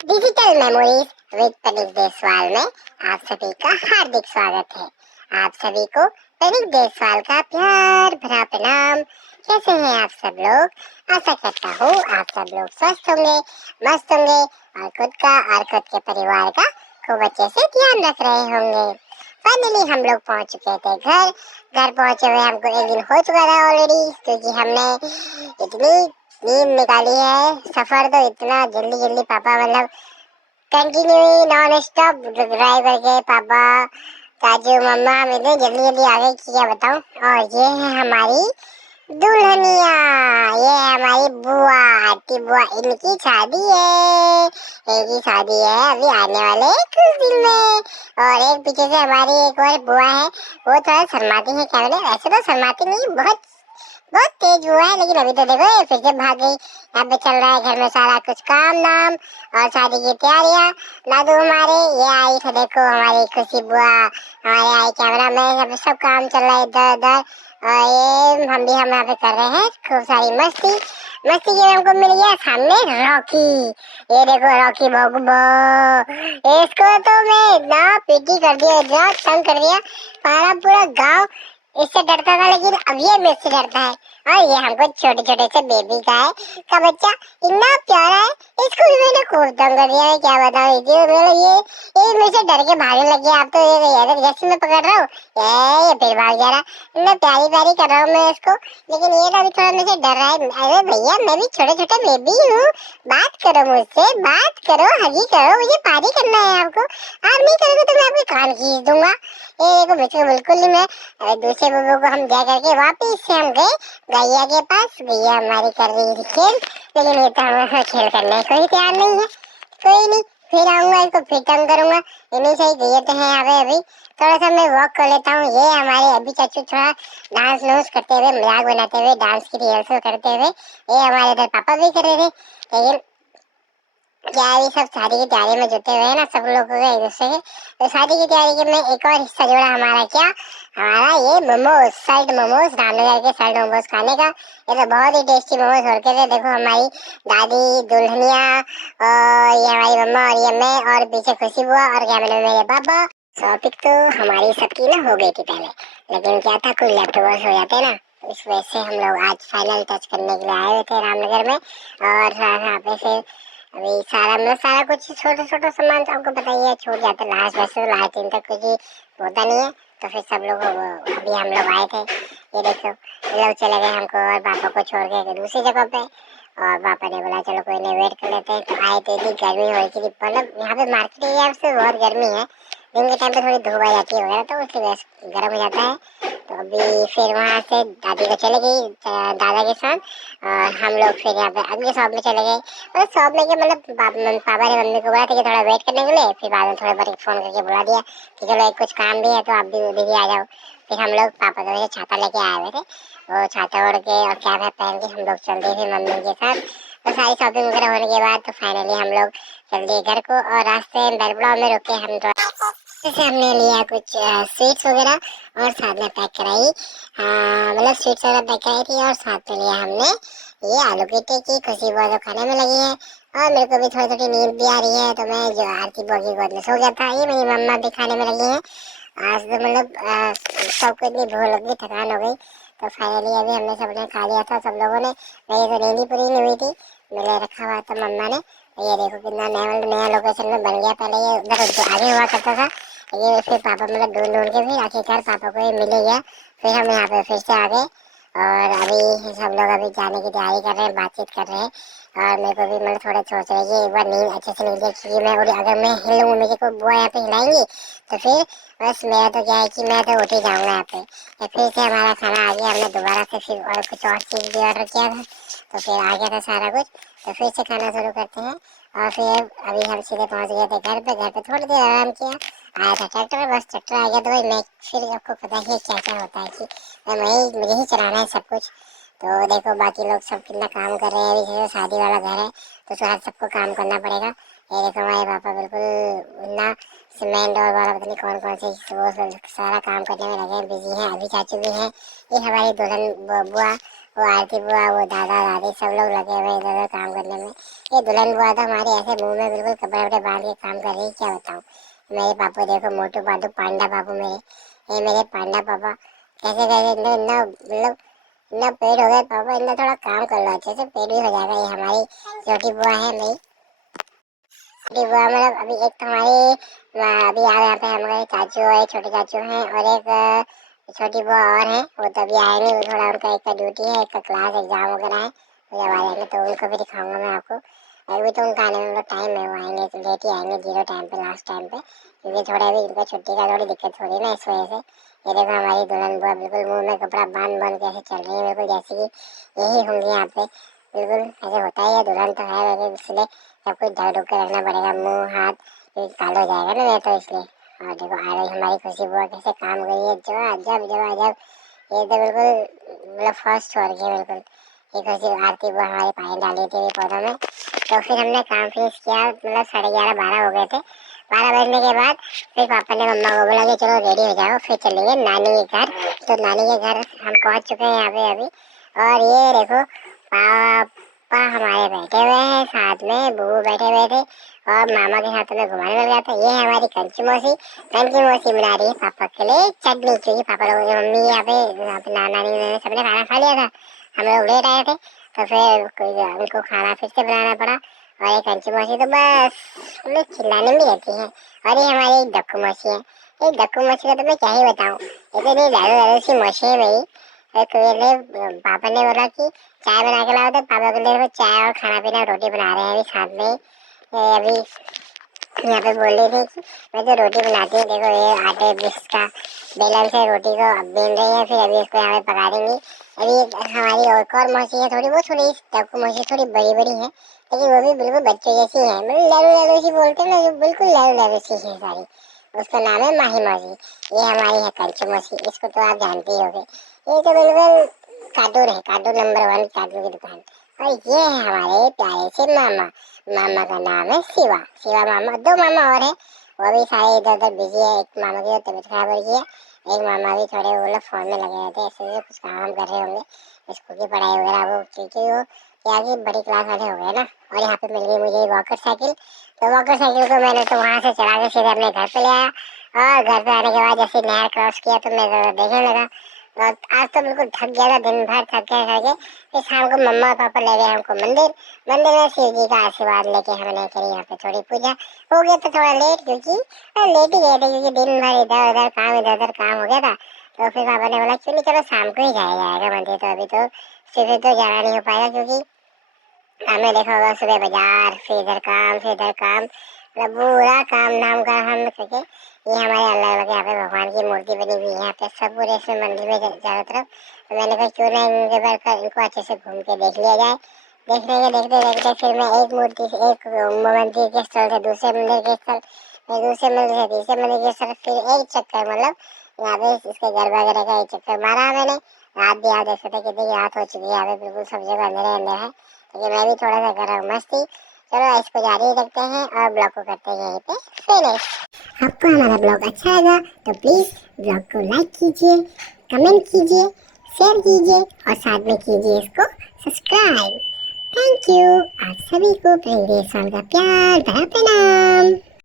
Digital memories with Pradeep Deswal में आप सभी का हार्दिक स्वागत है। आप सभी को प्रदीप देसवाल का प्यार भरा प्रणाम। कैसे हैं आप सब लोग? आशा करता हूँ आप सब लोग स्वस्थ होंगे, मस्त होंगे और खुद का और खुद के परिवार का खूब अच्छे से ध्यान रख रहे होंगे। फाइनली हम लोग पहुँच चुके थे घर। घर पहुँचे हुए हमको एक दिन हो चुका था ऑलरेडी, क्योंकि हमने इतनी नींद निकाली है। सफर तो इतना जल्दी जल्दी पापा मतलब कंटिन्यू नॉन स्टॉप ड्राइव करके पापा काजू मम्मा हम इतने जल्दी जल्दी आ गए कि क्या बताऊं। और ये है हमारी दुल्हनिया, ये है हमारी बुआ, आंटी बुआ, इनकी शादी है। इनकी शादी है अभी आने वाले कुछ दिन में। और एक पीछे से हमारी एक और बुआ है, वो थोड़ा शर्माती है कैमरे, वैसे तो शर्माती नहीं, बहुत बहुत तेज हुआ है, लेकिन अभी तो देखो ये फिर से भाग गई। यहाँ पे चल रहा है घर में सारा कुछ काम धाम और शादी की तैयारियां। दादू हमारे ये आई है, देखो हमारी खुशी बुआ हमारे आई, कैमरा में सब काम चल रहा है इधर उधर। और ये हम यहाँ पे कर रहे हैं खूब सारी मस्ती। मस्ती के हमको मिल गया सामने रॉकी। ये देखो रॉकी भोगबो, इसको तो मैं इतना पीटी कर दिया, इतना तंग कर दिया, पूरा गाँव इससे डरता था, लेकिन अब ये मुझसे डरता है। और ये हमको छोटे छोटे से बेबी का बच्चा इतना प्यारा है, इसको भी मैंने खूब तंग कर दिया है, क्या बताऊं। ये मुझे से डर के भागने लग गया। अब तो ये जैसे मैं पकड़ रहा हूँ ये फिर भाग जा रहा। इतना प्यारी प्यारी कर रहा हूँ मैं इसको, लेकिन ये अभी थोड़ा मुझे डर रहा है। अरे भैया मैं भी छोटे छोटे बेबी हूँ, बात करो मुझसे, बात करो, हगी करो, मुझे पारी करना है आपको। आप नहीं करोगे तो मैं आपके कान खींच दूंगा। ये देखो बिल्कुल बिल्कुल नहीं। मैं दूसरे बबू को हम जा करके वापिस से हम गए गैया के पास। गैया हमारी कर रही थी खेल, लेकिन ये तो हमारा खेल करने को ही तैयार नहीं है। कोई नहीं, फिर आऊंगा, इसको फिर तंग करूंगा। ये नहीं सही, गैया तो है यहाँ पे। अभी थोड़ा सा मैं वॉक कर लेता हूँ। ये हमारे अभी चाचू थोड़ा डांस वांस करते हुए, मजाक बनाते हुए, डांस की रिहर्सल करते हुए, ये हमारे इधर पापा भी कर रहे थे। लेकिन क्या ये सब शादी की तैयारी में जुटे हुए हैं ना सब लोग एक दूसरे के। तो शादी की तैयारी के में एक और हिस्सा जोड़ा हमारा, क्या हमारा ये मोमोज, सल्ट मोमोज, रामनगर के सल्ट मोमोज खाने का। ये तो बहुत ही टेस्टी मोमोज हो रखे थे। देखो हमारी दादी, दुल्हनिया और ये हमारी मम्मा और ये मैं और पीछे खुशी बुआ और कैमरे में मेरे पापा। शॉपिंग तो हमारी सबकी ना हो गई थी पहले, लेकिन क्या था कुछ लैपटॉप हो जाते ना, तो इस वजह से हम लोग आज फाइनल टच करने के लिए आए हुए थे रामनगर में। और यहाँ पे फिर अभी सारा कुछ छोटा छोटा सामान तो आपको पता ही है छूट जाता है लास्ट, वैसे तो लास्ट दिन तक कुछ होता नहीं है। तो फिर सब लोग अभी हम लोग आए थे, ये देखो ये लोग चले गए हमको और पापा को छोड़ के दूसरी जगह पे। और पापा ने बोला चलो कोई नहीं वेट कर लेते हैं। तो आए तो इतनी गर्मी हो रही थी, मतलब यहाँ पे मार्केट एरिया से बहुत गर्मी है। दिन के टाइम पे थोड़ी धूप आ जाती है वगैरह, तो उससे वैसे गर्म हो जाता है। तो अभी फिर वहाँ से दादी को चले गई दादा के साथ, और हम लोग फिर यहाँ पे अगले शॉप में चले गए। मतलब शॉप में मतलब पापा ने मम्मी को बोला था कि थोड़ा वेट करने के लिए, फिर बाद में थोड़ा बार फोन करके बुला दिया कि चलो एक कुछ काम भी है तो आप भी दीदी आ जाओ। फिर हम लोग पापा के वजह छाता लेके आए हुए थे, वो छाता ओढ़ के और कैप पहन के हम लोग चलते थे मम्मी के साथ। तो सारी शॉपिंग वगैरह होने के बाद तो फाइनली हम लोग चल दिए घर को। और रास्ते में बेलबड़ा में रुके हम, जैसे हमने लिया कुछ स्वीट्स वगैरह और साथ में पैक कराई, मतलब स्वीट्स वगैरह पैक कराई थी। और साथ में लिया हमने ये आलू की टिक्की, खुशी बुआ तो खाने में लगी है और मेरे को भी थोड़ी थोड़ी नींद भी आ रही है। तो मैं जो आरती बुआ की गोद में सो गया था। ये मेरी मम्मा भी खाने में लगी है। आज तो मतलब सबको इतनी भूख लग गई, थकान हो गई। तो फाइनली अभी हमने सबने खा लिया था सब लोगों ने। मेरी तो नींद ही पूरी नहीं हुई थी, मेरे रखा हुआ था मम्मा ने। ये देखो कितना नया लोकेशन में बन गया। पहले ये उधर आगे हुआ करता था, ये फिर पापा मतलब ढूंढ ढूंढ के फिर आखिरकार पापा को ये मिल गया। फिर हम यहाँ पे फिर से आ गए और अभी सब लोग अभी जाने की तैयारी कर रहे हैं, बातचीत कर रहे हैं। और मेरे को भी मतलब थोड़ा सोच रहे हैं कि एक बार नींद अच्छे से नींद क्योंकि मैं, और अगर मैं हिलूँ मुझे को बुआ यहाँ पे हिलाएंगी तो फिर बस मेरा तो क्या है कि मैं तो उठ ही जाऊँगा यहाँ पे। या फिर से हमारा खाना आ गया, हमने दोबारा से फिर और कुछ और चीज़ भी ऑर्डर किया था, तो फिर आ गया था सारा कुछ। तो फिर से खाना शुरू करते हैं। और फिर अभी हम सीधे पहुँच गए थे घर पे। घर पे थोड़ी देर आराम किया, आया था ट्रैक्टर, बस ट्रैक्टर आ गया तो भाई मैं फिर आपको पता ही क्या क्या होता है कि मुझे ही चलाना है सब कुछ। तो देखो बाकी लोग सब कितना काम कर रहे हैं। अभी जैसे शादी वाला घर है तो शायद सबको काम करना पड़ेगा। ये देखो हमारे पापा बिल्कुल ना सीमेंट और वाला पता नहीं कौन कौन से वो सारा काम करने में लगे हैं, बिजी हैं। अभी चाचू भी हैं, ये हमारी दुल्हन बुआ वो आरती बुआ, वो दादा दादी सब लोग लगे हुए इधर उधर काम करने में। ये दुल्हन बुआ तो हमारे ऐसे मुंह में बिल्कुल कपड़े वपड़े बांध के काम कर रही है, क्या बताऊँ। मेरे पापा देखो, मोटू पाटू पांडा पापू मेरे, ये मेरे पांडा पापा कैसे कैसे इतना इतना मतलब इतना पेड़ हो गए पापा, इतना थोड़ा काम कर लो अच्छे से, पेड़ भी हो जाएगा। ये हमारी छोटी बुआ है मेरी, छोटी बुआ मतलब अभी एक तो हमारी अभी यहाँ पे हमारे चाचू है, छोटे चाचू हैं, और एक छोटी बुआ और है, वो तो अभी आएंगे। वो थोड़ा उनका एक का ड्यूटी है, एक का क्लास एग्जाम वगैरह है, तो जब आ जाएंगे तो उनको भी दिखाऊंगा मैं आपको। अभी तो उनका आने में टाइम है, वो आएंगे तो लेट ही आएंगे, 0 टाइम पे, लास्ट टाइम पे, क्योंकि थोड़ा अभी इनका छुट्टी का थोड़ी दिक्कत हो रही है ना, इस वजह से। ये देखो हमारी दुल्हन बुआ बिल्कुल मुंह में कपड़ा बांध बांध के ऐसे चल रही है, बिल्कुल जैसे कि यही होंगी यहाँ पे। बिल्कुल ऐसे होता ही है, दुल्हन तो है वैसे, इसलिए सब कुछ ढक ढुक के रखना पड़ेगा, मुंह हाथ, क्योंकि काला हो जाएगा ना, मैं तो इसलिए। और देखो आ रही हमारी खुशी बुआ कैसे काम कर रही है, जो अजब जो अजब, ये तो बिल्कुल मतलब फर्स्ट हो रही है बिल्कुल। ये खुशी आरती बुआ हमारी पानी डाली थी पौधों में, तो फिर हमने काम फिनिश किया, मतलब 11:30-12 हो गए थे। 12 बजने के बाद फिर पापा ने मम्मा को बोला कि चलो रेडी हो जाओ, फिर चलेंगे नानी के घर। तो नानी के घर हम पहुंच चुके हैं यहाँ पे अभी, और ये देखो पापा हमारे बैठे हुए हैं, साथ में बूबू बैठे हुए थे, और मामा के साथ में घुमाने लग गया था। ये है हमारी कंची मौसी, कंची मौसी बना रही है पापा के लिए चटनी, क्योंकि पापा लोग मम्मी यहाँ पे नानी ने सबने खाना खा लिया था, हम लोग लेट आए थे, तो फिर उनको खाना फिर से बनाना पड़ा। और ये कंची मौसी तो बस उन्हें चिल्लाने में रहती है। और ये हमारी एक डक्कू मौसी है, एक डक्कू मौसी का तो मैं क्या ही बताऊँ, इतनी लालू लालू सी मौसी है मेरी। एक मेरे पापा ने बोला कि चाय बना के लाओ, तो पापा के लिए वो चाय और खाना पीना रोटी बना रहे हैं अभी साथ में। ये अभी यहाँ पे बोल रही थी कि मैं तो रोटी बनाती हूँ, देखो ये आटे जिसका बेलन से रोटी को बेल रही है, फिर अभी इसको यहाँ पे पका देंगी। अभी हमारी और मौसी है, थोड़ी वो थोड़ी डक्कू मौसी थोड़ी बड़ी बड़ी है, लेकिन वो भी बिल्कुल बच्चों जैसी है, मतलब लालू लालू सी बोलते हैं ना, जो बिल्कुल लालू लालू सी है सारी। उसका नाम है माही मौसी। ये हमारी है कंचू मौसी, इसको तो आप जानते ही होंगे, ये तो बिल्कुल कार्टून है, कार्टून नंबर 1 कार्टून की दुकान। और ये है हमारे प्यारे से मामा, मामा का नाम है शिवा, शिवा मामा। 2 मामा और है, वो भी सारे इधर उधर बिजी है। एक मामा की तबीयत खराब हो गई है, एक मामा भी थोड़े वो लोग फोन में लगे रहते हैं, ऐसे कुछ काम कर रहे होंगे, स्कूल की पढ़ाई वगैरह, वो क्योंकि वो क्या कि बड़ी क्लास वाले हो गए ना। और यहाँ पे मिल गई मुझे वॉकर साइकिल, तो वॉकर साइकिल को मैंने तो वहाँ से चला के सीधे अपने घर पे ले आया, और घर पे आने के बाद जैसे नहर क्रॉस किया तो मैं देखने लगा, और आज तो बिल्कुल थक गया था, दिन भर थक गया करके। फिर शाम को मम्मा और पापा ले गए हमको मंदिर, मंदिर में शिव जी का आशीर्वाद लेके हमने करी यहाँ पे थोड़ी पूजा। हो गया तो थोड़ा लेट, क्योंकि लेट ही गए थे, क्योंकि दिन भर इधर उधर काम हो गया था। तो फिर पापा ने बोला क्यों नहीं, चलो शाम को ही जाया जाएगा मंदिर, तो अभी तो सुबह तो जाना नहीं हो पाएगा, क्योंकि हमने देखा होगा सुबह बाजार, फिर इधर काम, फिर इधर काम, मतलब पूरा काम धाम का हम करके। ये हमारे अल्लाह के यहाँ पे भगवान की मूर्ति बनी हुई है यहाँ पे, सब पूरे इसमें मंदिर में चारों तरफ। तो मैंने कहा क्यों ना इनके बार इनको अच्छे से घूम के देख लिया जाए। देखने के देखते देखते फिर मैं एक मूर्ति से एक मंदिर के स्थल से दूसरे मंदिर के स्थल, फिर दूसरे मंदिर से तीसरे मंदिर के स्थल, फिर एक चक्कर मतलब यहाँ पे इसके गर्भ वगैरह का एक चक्कर मारा मैंने। रात भी आप देख सकते हैं कितनी रात हो चुकी है, यहाँ पे बिल्कुल सब जगह अंधेरे अंधेरे है, लेकिन मैं भी थोड़ा सा कर रहा हूँ मस्ती। चलो इसको जारी रखते हैं और ब्लॉग को करते हैं यहीं पे फिनिश। आपको हमारा ब्लॉग अच्छा लगा तो प्लीज ब्लॉग को लाइक कीजिए, कमेंट कीजिए, शेयर कीजिए, और साथ में कीजिए इसको सब्सक्राइब। Thank you. आप सभी को प्रेम देशवाल का प्यार भरा प्रणाम।